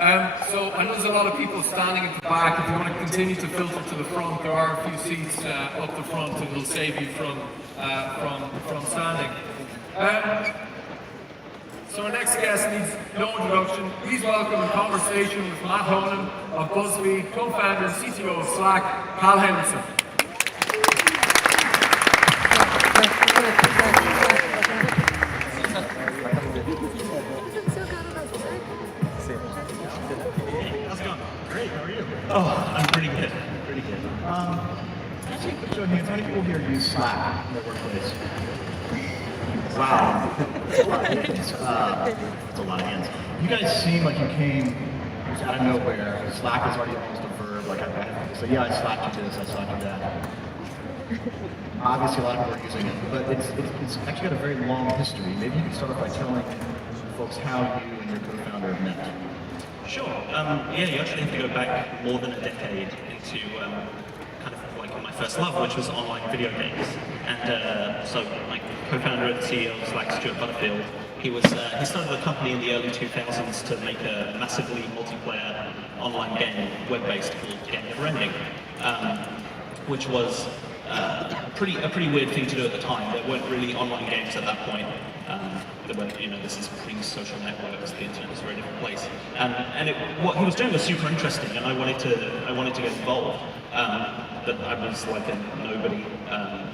So I know there's a lot of people standing at the back. If you want to continue to filter to the front, there are a few seats up the front and it'll save you from standing. So our next guest needs no introduction. Please welcome in conversation with Matt Honan of BuzzFeed, co-founder and CTO of Slack, Hal Henderson. How's it going? Great, how are you? Oh, I'm pretty good. Pretty good. Actually, quick show of hands, how many people here use Slack in their workplace? Wow. That's a lot of hands. That's a lot of hands. You guys seem like you came just out of nowhere. Slack is already almost a verb. Like, so yeah, I slacked you this, I slacked you that. Obviously, a lot of people are using it, but it's actually got a very long history. Maybe you could start off by telling folks how you and your co-founder met. Sure. Yeah, you actually have to go back more than a decade into kind of like my first love, which was online video games. And so my co-founder and CEO of Slack, Stuart Butterfield, he started a company in the early 2000s to make a massively multiplayer online game, web-based, called Game Never Ending, which was a pretty weird thing to do at the time. There weren't really online games at that point. This is pre-social networks. The internet was a very different place. What he was doing was super interesting, and I wanted to get involved. But I was like a nobody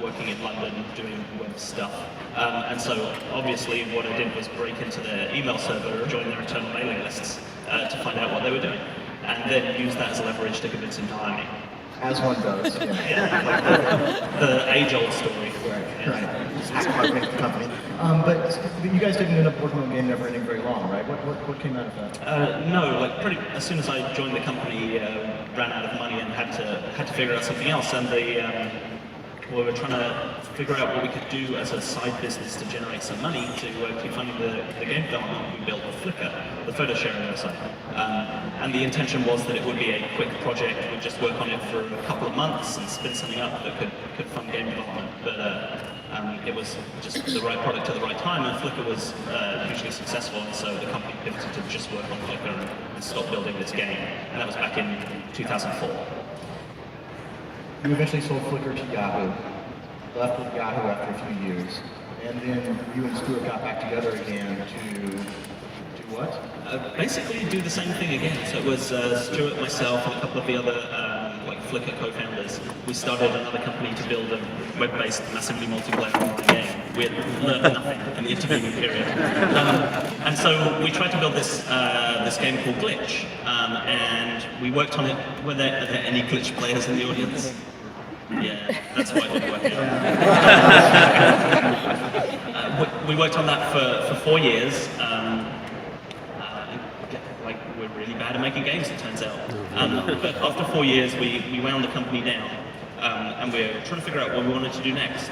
working in London doing web stuff. And so obviously what I did was break into their email server, join their internal mailing lists to find out what they were doing, and then use that as leverage to convince him to hire me. As one does. Yeah, like the age-old story. Right. Just marketing the company. But you guys didn't end up working on Game Never Ending very long, right? What came out of that? No, like as soon as I joined the company, ran out of money and had to figure out something else. And we were trying to figure out what we could do as a side business to generate some money to keep funding the game development we built with Flickr, the photo sharing website. And the intention was that it would be a quick project. We'd just work on it for a couple of months and spin something up that could fund game development. But it was just the right product at the right time, and Flickr was hugely successful, and so the company pivoted to just work on Flickr and stop building this game. And that was back in 2004. You eventually sold Flickr to Yahoo, left with Yahoo after a few years, and then you and Stuart got back together again to do what? Basically do the same thing again. So it was Stuart, myself, and a couple of the other Flickr co-founders. We started another company to build a web-based, massively multiplayer online game. We had learned nothing in the intervening period. And so we tried to build this game called Glitch, and we worked on it. Are there any Glitch players in the audience? Yeah, that's why it didn't work out. We worked on that for 4 years. We're really bad at making games, it turns out. But after 4 years, we wound the company down, and we were trying to figure out what we wanted to do next.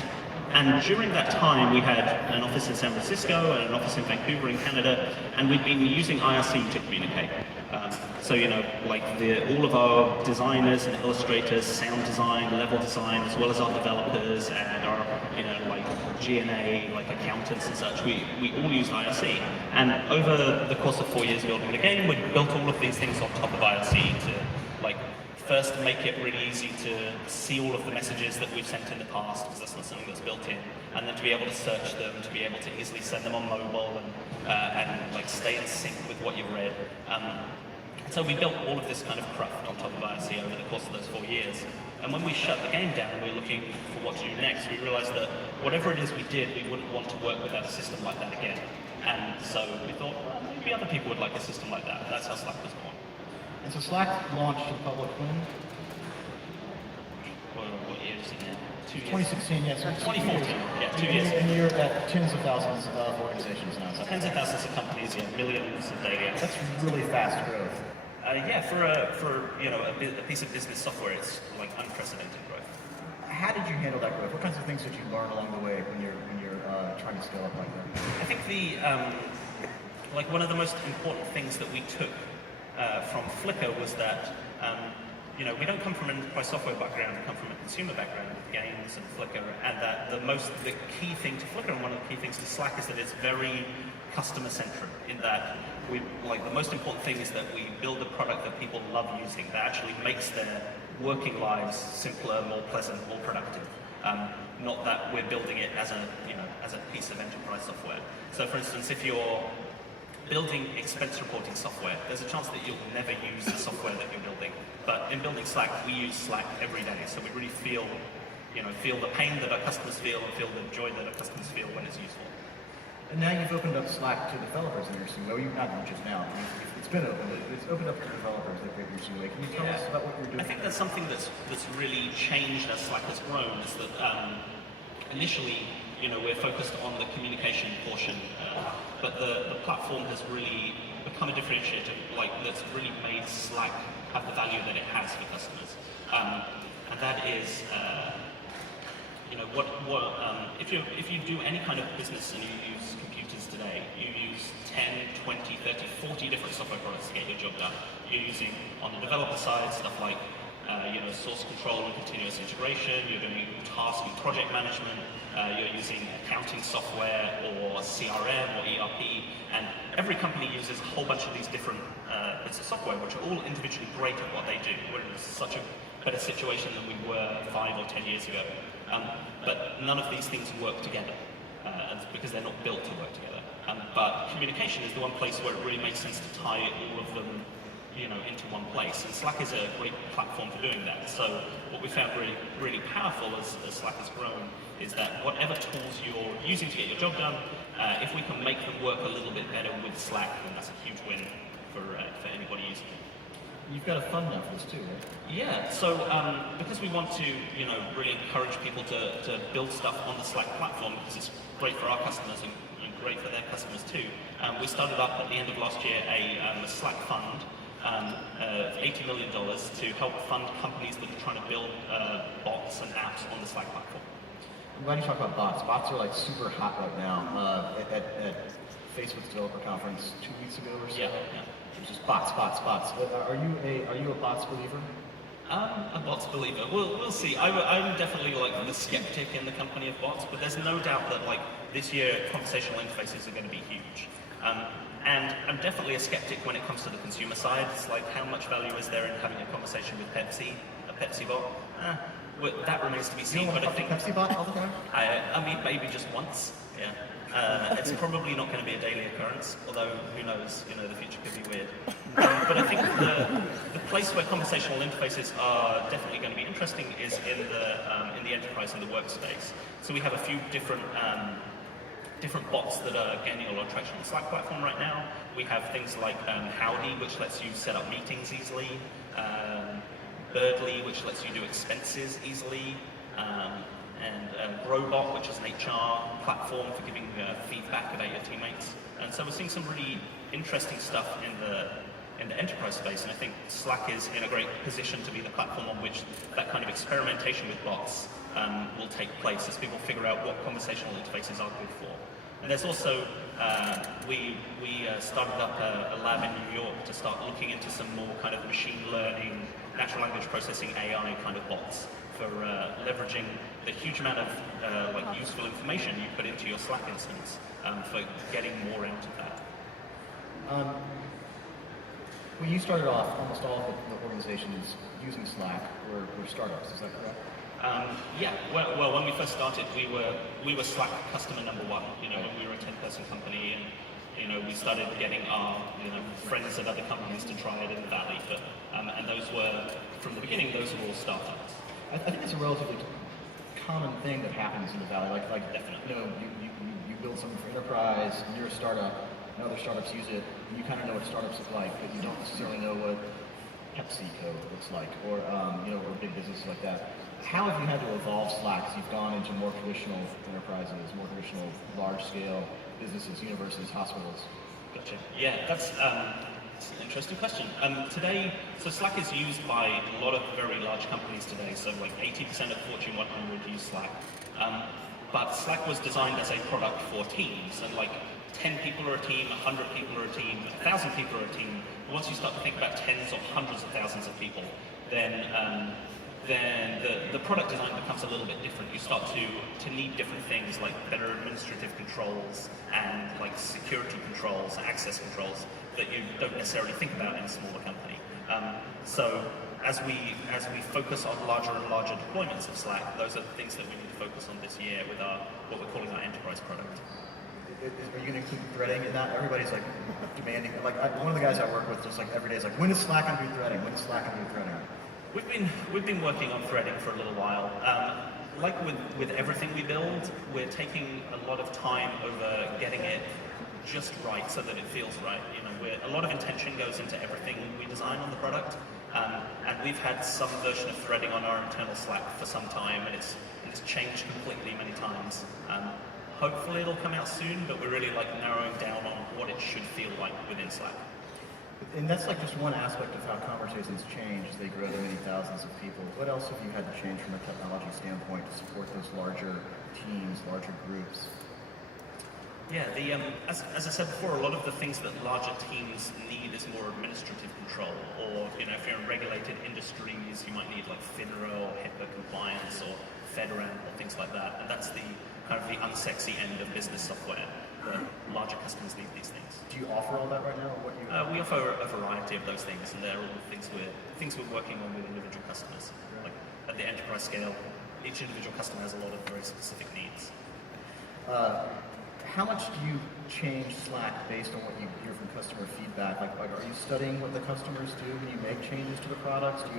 And during that time, we had an office in San Francisco and an office in Vancouver in Canada, and we'd been using IRC to communicate. All of our designers and illustrators, sound design, level design, as well as our developers and our, G&A, accountants and such, we all used IRC. And over the course of 4 years building the game, we built all of these things on top of IRC to, first make it really easy to see all of the messages that we've sent in the past, because that's not something that's built in, and then to be able to search them, to be able to easily send them on mobile and stay in sync with what you've read. So we built all of this kind of craft on top of IRC over the course of those 4 years. And when we shut the game down and we were looking for what to do next, we realized that whatever it is we did, we wouldn't want to work without a system like that again. And so we thought, well, maybe other people would like a system like that. That's how Slack was born. And so Slack launched in public when? What year is it now? 2 years. 2016, yes. 2014, yeah, 2 years. And you're at tens of thousands of organizations now. Tens of thousands of companies, yeah, millions of daily active. That's really fast growth. For a piece of business software, it's unprecedented growth. How did you handle that growth? What kinds of things did you learn along the way when you're trying to scale up like that? I think one of the most important things that we took from Flickr was that we don't come from an enterprise software background, we come from a consumer background with games and Flickr, and that the key thing to Flickr and one of the key things to Slack is that it's very customer-centric, in that we like the most important thing is that we build a product that people love using, that actually makes their working lives simpler, more pleasant, more productive. Not that we're building it as a piece of enterprise software. So for instance, if you're building expense reporting software, there's a chance that you'll never use the software that you're building. But in building Slack, we use Slack every day, so we really feel the pain that our customers feel and feel the joy that our customers feel when it's useful. And now you've opened up Slack to developers in your same way. Well, you've not just now. It's been open, but it's opened up to developers like your same way. Can you tell us about what you're doing? I think that's something that's really changed as Slack has grown. Is that initially, we're focused on the communication portion, but the platform has really become a differentiator. That's really made Slack have the value that it has for customers, and that is. If you do any kind of business and you use computers today, you use 10, 20, 30, 40 different software products to get your job done. You're using, on the developer side, stuff like source control and continuous integration. You're doing task and project management. You're using accounting software or CRM or ERP. And every company uses a whole bunch of these different bits of software, which are all individually great at what they do. We're in such a better situation than we were 5 or 10 years ago. But none of these things work together because they're not built to work together. But communication is the one place where it really makes sense to tie all of them into one place. And Slack is a great platform for doing that. So what we found really, really powerful as Slack has grown is that whatever tools you're using to get your job done, if we can make them work a little bit better with Slack, then that's a huge win for anybody using it. You've got a fund now for this too, right? Yeah, so because we want to, really encourage people to build stuff on the Slack platform because it's great for our customers and great for their customers too. We started up at the end of last year a Slack fund of $80 million to help fund companies that are trying to build bots and apps on the Slack platform. I'm glad you talked about bots. Bots are super hot right now. At Facebook's developer conference 2 weeks ago or so. Yeah. It was just bots. Are you a bots believer? A bots believer. We'll see. I'm definitely the skeptic in the company of bots, but there's no doubt that this year conversational interfaces are going to be huge. And I'm definitely a skeptic when it comes to the consumer side. It's how much value is there in having a conversation with Pepsi, a Pepsi bot? That remains to be seen. But I think Pepsi bot all the time. I mean, maybe just once. Yeah. It's probably not going to be a daily occurrence, although who knows, the future could be weird. But I think the place where conversational interfaces are definitely going to be interesting is in the enterprise and the workspace. So we have a few different bots that are gaining a lot of traction on the Slack platform right now. We have things like Howdy, which lets you set up meetings easily, Birdly, which lets you do expenses easily, and Growbot, which is an HR platform for giving feedback about your teammates. And so we're seeing some really interesting stuff in the enterprise space, and I think Slack is in a great position to be the platform on which that kind of experimentation with bots will take place as people figure out what conversational interfaces are good for. And there's also, we started up a lab in New York to start looking into some more kind of machine learning, natural language processing AI kind of bots for leveraging the huge amount of useful information you put into your Slack instance for getting more out of that. When you started off, almost all of the organizations using Slack were startups, is that correct? Yeah. Well, when we first started, we were Slack customer number one. When we were a 10-person company, and we started getting our friends at other companies to try it in the Valley. But and those were from the beginning. Those were all startups. I think it's a relatively common thing that happens in the Valley. Like Definitely. You build something for enterprise, and you're a startup, and other startups use it, and you kind of know what startups look like, but you don't necessarily know what PepsiCo looks like, or or big businesses like that. How have you had to evolve Slack as you've gone into more traditional enterprises, more traditional large-scale businesses, universities, hospitals? Gotcha. Yeah, that's an interesting question. Today, so Slack is used by a lot of very large companies today. So 80% of Fortune 100 use Slack. But Slack was designed as a product for teams, and 10 people are a team, 100 people are a team, 1,000 people are a team. Once you start to think about tens or hundreds of thousands of people, then the product design becomes a little bit different. You start to need different things like better administrative controls and security controls, access controls that you don't necessarily think about in a smaller company. So as we focus on larger and larger deployments of Slack, those are the things that we need to focus on this year with our what we're calling our enterprise product. Are you going to keep threading in that? Everybody's like demanding. Like one of the guys I work with, just like every day is like, when is Slack going to do threading? When is Slack going to do threading? We've been working on threading for a little while. Like with everything we build, we're taking a lot of time over getting it just right so that it feels right. You know, a lot of intention goes into everything we design on the product, and we've had some version of threading on our internal Slack for some time, and it's changed completely many times. Hopefully it'll come out soon, but we're really like narrowing down on what it should feel like within Slack. And that's like just one aspect of how conversations change as they grow to many thousands of people. What else have you had to change from a technology standpoint to support those larger teams, larger groups? Yeah, as I said before, a lot of the things that larger teams need is more administrative control, or you know, if you're in regulated industries, you might need like FINRA or HIPAA compliance or FedRAMP or things like that, and that's the kind of the unsexy end of business software. The larger customers need these things. Do you offer all that right now, or what do you? We offer a variety of those things, and they're all the things we're working on with individual customers. Like at the enterprise scale, each individual customer has a lot of very specific needs. How much do you change Slack based on what you hear from customer feedback? Like are you studying what the customers do when you make changes to the products? Are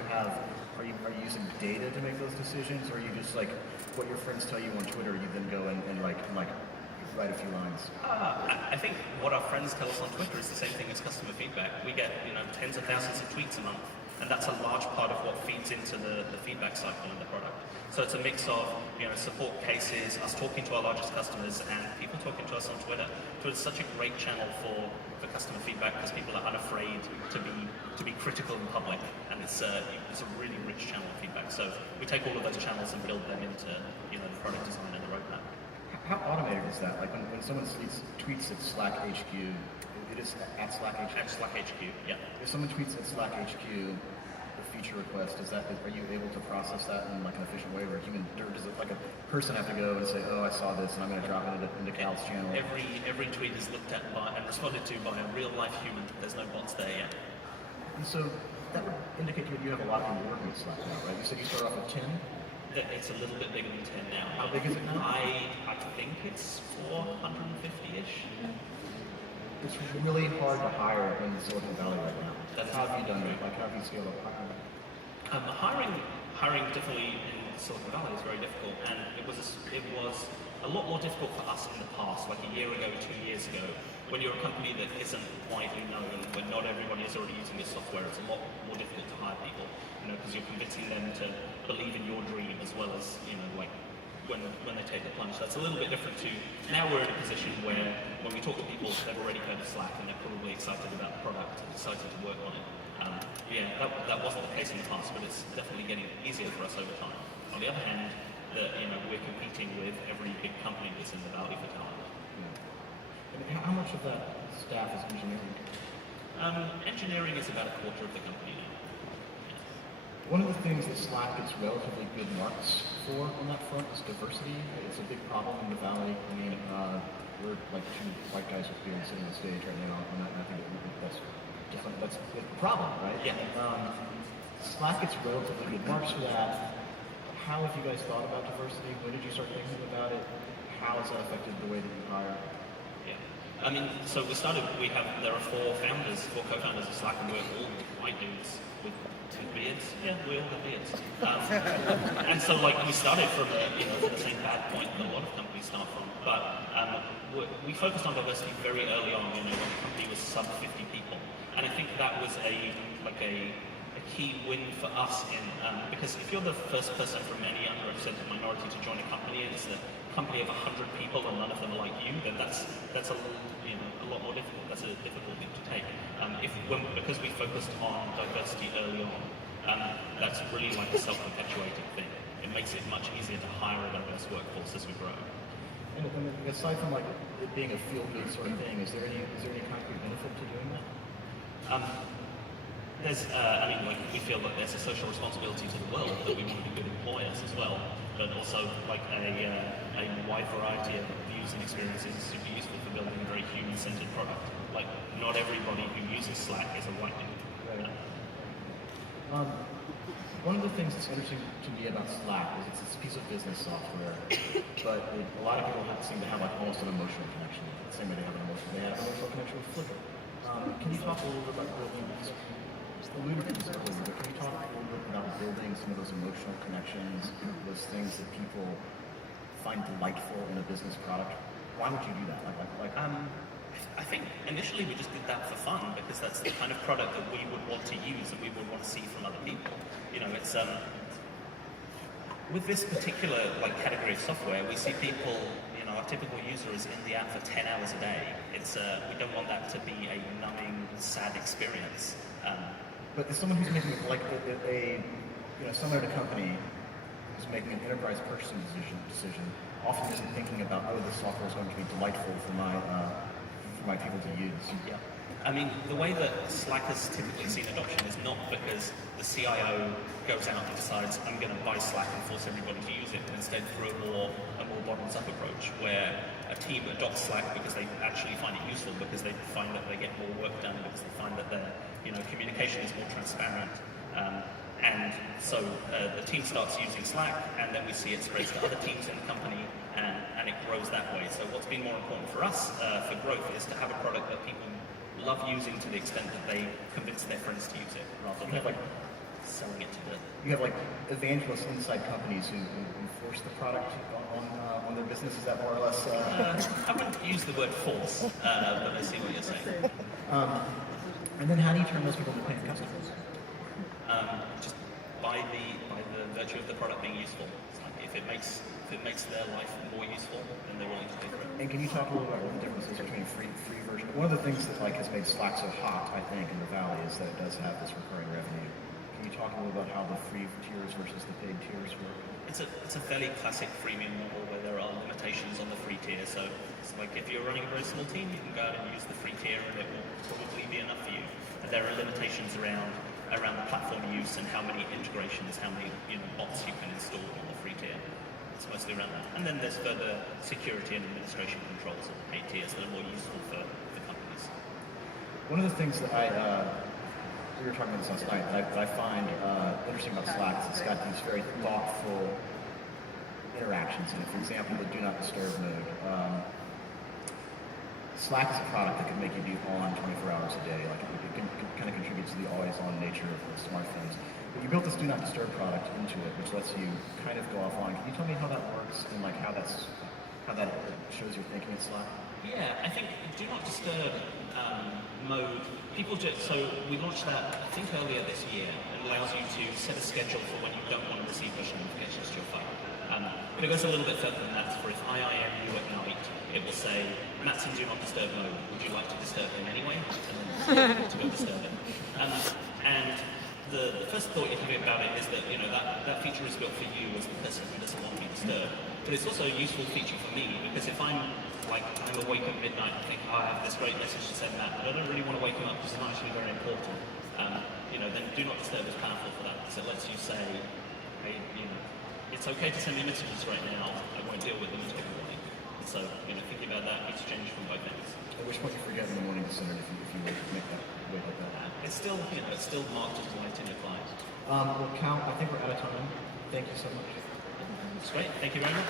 you using data to make those decisions, or are you just like what your friends tell you on Twitter, you then go and write a few lines? I think what our friends tell us on Twitter is the same thing as customer feedback. We get tens of thousands of tweets a month, and that's a large part of what feeds into the feedback cycle in the product. So it's a mix of support cases, us talking to our largest customers, and people talking to us on Twitter. Twitter's such a great channel for customer feedback because people are unafraid to be critical in public, and it's a really rich channel of feedback. So we take all of those channels and build them into the product design and the roadmap. How automated is that? Like when someone tweets at Slack HQ, it is at Slack HQ? At Slack HQ, yeah. If someone tweets at Slack HQ a feature request, are you able to process that in like an efficient way, or does it like a person have to go and say, oh, I saw this and I'm going to drop it into Cal's channel? Every tweet is looked at and responded to by a real life human. There's no bots there yet. And so that would indicate you have a lot of reward with Slack now, right? You said you start off with 10? It's a little bit bigger than 10 now. How big is it now? I think it's 450-ish. It's really hard to hire in Silicon Valley right now. How have you done it? Like, how have you scaled up hiring? Hiring definitely in Silicon Valley is very difficult, and it was a lot more difficult for us in the past, like a year ago, 2 years ago. When you're a company that isn't widely known, when not everybody is already using your software, it's a lot more difficult to hire people, because you're convincing them to believe in your dream as well as, like when they take the plunge. That's a little bit different to, now we're in a position where when we talk to people, they've already heard of Slack and they're probably excited about the product and excited to work on it. That wasn't the case in the past, but it's definitely getting easier for us over time. On the other hand, we're competing with every big company that's in the valley for talent. And how much of that staff is engineering? Engineering is about a quarter of the company now. One of the things that Slack gets relatively good marks for on that front is diversity. It's a big problem in the valley. I mean, we're like two white guys with beards sitting on the stage right now, and I think that's a problem, right? Yeah. Slack gets relatively good marks for that. How have you guys thought about diversity? When did you start thinking about it? How has that affected the way that you hire? Yeah. I mean, so there are four co-founders of Slack, and we're all white dudes with two beards. Yeah, we all have beards. And so, we started from the same bad point that a lot of companies start from. But we focused on diversity very early on, when the company was sub 50 people. And I think that was a key win for us because if you're the first person from any underrepresented minority to join a company, and it's a company of 100 people and none of them are like you, then that's a lot more difficult. That's a difficult thing to take. Because we focused on diversity early on, that's really like a self-perpetuating thing. It makes it much easier to hire a diverse workforce as we grow. And aside from it being a feel-good sort of thing, is there any concrete benefit to doing that? We feel that there's a social responsibility to the world, that we want to be good employers as well, but also a wide variety of views and experiences is super useful for building a very human-centered product. Like, not everybody who uses Slack is a white dude. Right. One of the things that's interesting to me about Slack is it's this piece of business software, but a lot of people seem to have like almost an emotional connection. The same way they have an emotional connection with Flickr. Can you talk a little bit about building these? Alluded to this earlier, but can you talk a little bit about building some of those emotional connections, those things that people find delightful in a business product? Why would you do that? I think initially we just did that for fun because that's the kind of product that we would want to use and we would want to see from other people. You know, it's with this particular like category of software, we see people. You know, our typical user is in the app for 10 hours a day. It's we don't want that to be a numbing, sad experience. But as someone who's making like someone at a company who's making an enterprise purchasing decision often isn't thinking about, oh, this software is going to be delightful for my people to use. Yeah. I mean, the way that Slack has typically seen adoption is not because the CIO goes out and decides, I'm going to buy Slack and force everybody to use it, but instead through a more bottoms-up approach, where a team adopts Slack because they actually find it useful, because they find that they get more work done, because they find that their communication is more transparent. And so the team starts using Slack, and then we see it spreads to other teams in the company, and it grows that way. So what's been more important for us for growth is to have a product that people love using to the extent that they convince their friends to use it, rather than selling it to the... You have like evangelists inside companies who force the product on their business. Is that more or less... I wouldn't use the word force, but I see what you're saying. And then how do you turn those people into paying customers? Just by the virtue of the product being useful. It's like if it makes their life more useful, then they're willing to pay for it. And can you talk a little about what the differences between free version? One of the things that has made Slack so hot, I think, in the Valley is that it does have this recurring revenue. Can you talk a little about how the free tiers versus the paid tiers work? It's a fairly classic freemium model where there are limitations on the free tier. So it's like if you're running a very small team, you can go out and use the free tier, and it will probably be enough for you. And there are limitations around the platform use and how many integrations, how many bots you can install on the free tier. It's mostly around that. And then there's further security and administration controls of the paid tiers that are more useful for companies. One of the things that we were talking about this last night, that I find interesting about Slack is it's got these very thoughtful interactions in it. For example, the do not disturb mode. Slack is a product that can make you be on 24 hours a day. Like it can kind of contribute to the always-on nature of smartphones. But you built this do not disturb product into it, which lets you kind of go offline. Can you tell me how that works and like how that shows your thinking in Slack? Yeah, I think do not disturb mode. So we launched that I think earlier this year. It allows you to set a schedule for when you don't want to receive push notifications to your phone. But it goes a little bit further than that. For if I IM you at night, it will say, Matt's in do not disturb mode. Would you like to disturb him anyway? And then to go disturb him. And the first thought you think about it is that that feature is built for you as the person who doesn't want to be disturbed. But it's also a useful feature for me because if I'm awake at midnight and think, I have this great message to send Matt, but I don't really want to wake him up because it's actually very important. Then do not disturb is powerful for that because it lets you say, hey, it's okay to send me messages right now. I won't deal with them until the morning. And so, thinking about that, it's changed from both ends. At which point you forget in the morning to send it if you make that wake up that. It's still, it's still marked as light in your client. Well, Cal, I think we're out of time. Thank you so much. That's great. Thank you very much.